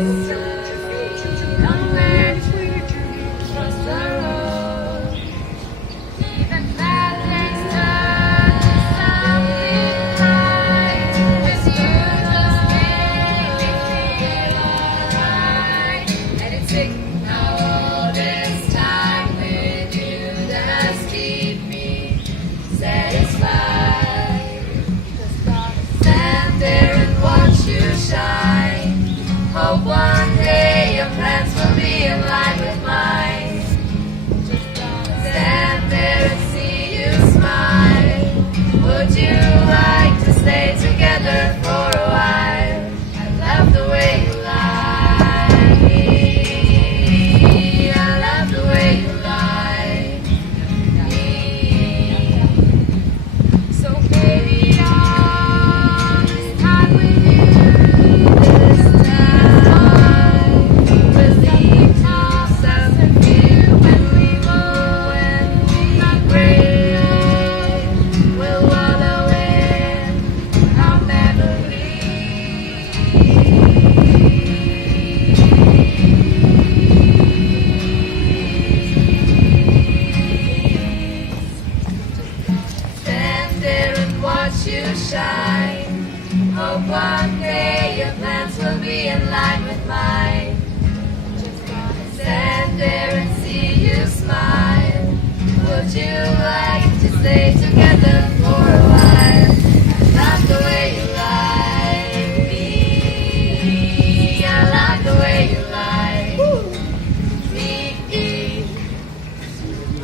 Don't let trust the road. Even bad things turn to something bright. 'Cause you just make me feel alright. And it's sick now all this time with you just keep me satisfied. Stand there and watch you shine. Hope one day your plans will be in line with mine. Stand there and see you smile. Would you like to stay together for a while? I love the way you lie. I love the way you lie. So baby, all this time with you, this time we'll leave ourselves and fear when we migrate. We'll wallow in our memories. Stand there and watch you shine. Hope one day your plans will be in line with mine. Stand there and see you smile. Would you like to stay together?